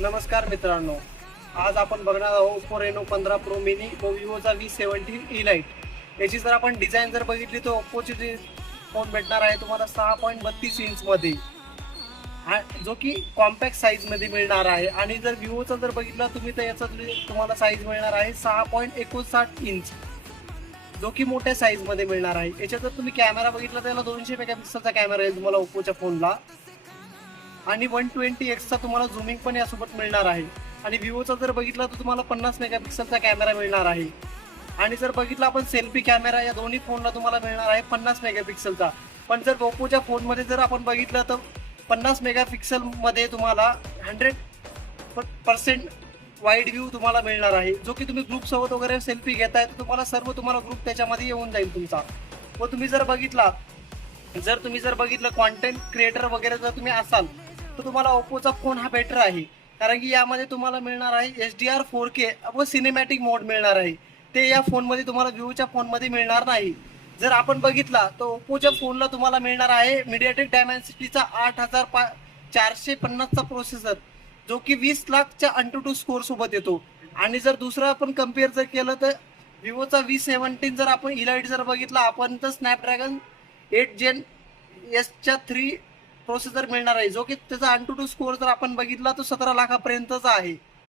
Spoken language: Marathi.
नमस्कार मित्रांनो, आज आपण बघणार आहोत ओप्पो रेनो 15 प्रो मिनी व विवोचा V17 ई लाईट। याची जर आपण डिझाईन जर बघितली तर ओप्पोची जी फोन भेटणार आहे तुम्हाला 6.32 इंचमध्ये, जो की कॉम्पॅक्ट साईजमध्ये मिळणार आहे। आणि जर विवोचा जर बघितला तुम्ही तर याचा तुम्हाला साईज मिळणार आहे 6.59 इंच, जो की मोठ्या साईजमध्ये मिळणार आहे। याच्यात जर तुम्ही कॅमेरा बघितला त्याला 200 मेगापिक्सलचा कॅमेरा आहे तुम्हाला ओप्पोच्या फोनला, आणि 120x तुम्हाला झूमिंग पण यासोबत मिळणार आहे। आणि विवोचा जर बघितला तर तुम्हाला 50 मेगापिक्सलचा कॅमेरा मिळणार आहे। आणि जर बघितला आपण सेल्फी कॅमेरा, या दोन्ही फोनला तुम्हाला मिळणार आहे 50 मेगापिक्सलचा। पण जर ओप्पोच्या फोनमध्ये जर आपण बघितलं तर 50 मेगापिक्सलमध्ये तुम्हाला 100% वाईड व्ह्यू तुम्हाला मिळणार आहे, जो की तुम्ही ग्रुप सोबत वगैरे सेल्फी घेताय तर तुम्हाला ग्रुप त्याच्यामध्ये येऊन जाईल तुमचा। व तुम्ही जर बघितलं कॉन्टेंट क्रिएटर वगैरे जर तुम्ही असाल तर तुम्हाला ओप्पोचा फोन हा बेटर आहे, कारण की यामध्ये तुम्हाला मिळणार आहे HDR 4K व सिनेमॅटिक मोड मिळणार आहे। ते या फोनमध्ये तुम्हाला विवोच्या फोनमध्ये मिळणार नाही। जर आपण बघितला तर ओप्पोच्या फोनला तुम्हाला मिळणार आहे मीडियाटेक डायमेन्सिटीचा 8450चा प्रोसेसर, जो की 20 लाखच्या AnTuTu स्कोर सोबत येतो। आणि जर दुसरा आपण कम्पेअर जर केलं तर विवोचा V17 जर आपण इलाइट जर बघितला आपण तर स्नॅपड्रॅगन 8 Gen S च्या 3 प्रोसेसर मिळणार आहे, जो की त्याचा AnTuTu स्कोर जर आपण बघितला तो 17 लाखापर्यंतचा आहे।